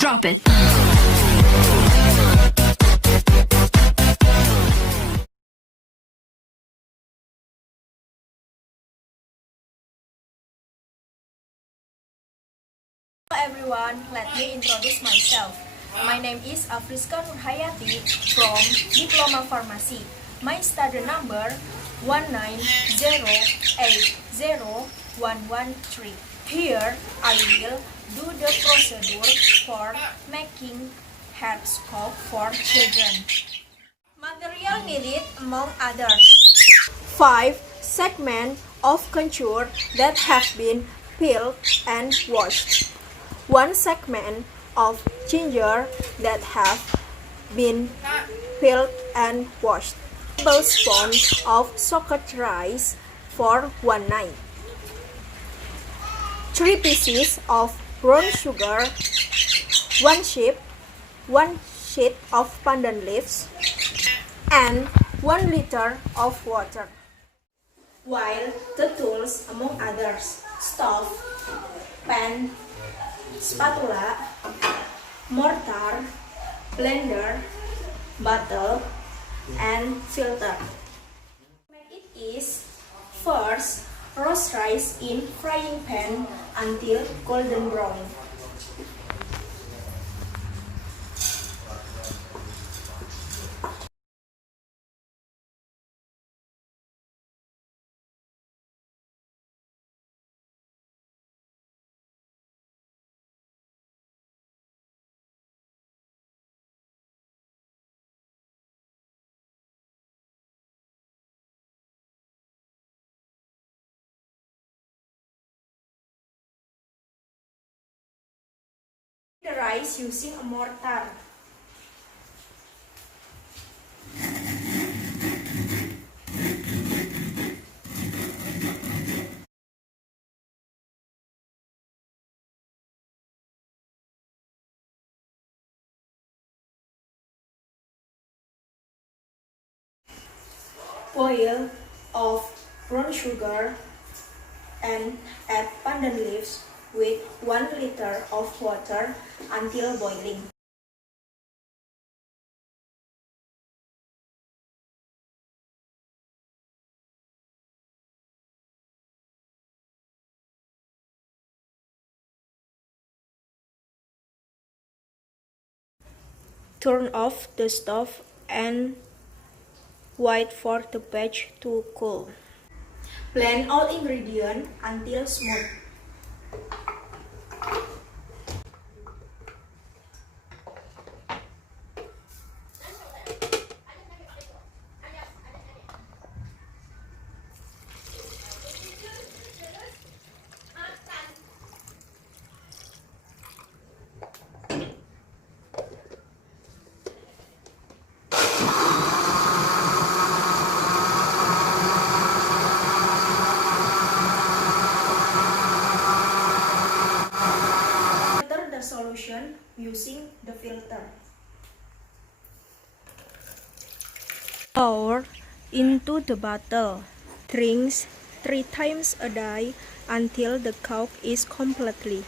Drop it. Hello everyone, let me introduce myself. My name is Afriska Nur Hayati from Diploma Pharmacy. My study number 190801113. Here I will do the procedure for making horoscope for children. Material needed among others: 5 segments of contour that have been peeled and washed, 1 segment of ginger that have been peeled and washed, a tablespoon of soaked rice for 1 night, 3 pieces of brown sugar, 1 sheet of pandan leaves, and 1 liter of water. While the tools among others: stove, pan, spatula, mortar, blender, bottle, and filter. Make it is: first, roast rice in frying pan until golden brown. The rice using a mortar. Boil of brown sugar and add pandan leaves with 1 liter of water until boiling. Turn off the stove and wait for the batch to cool. Blend all ingredients until smooth. Solution using the filter. Pour into the bottle. Drinks 3 times a day until the coke is completely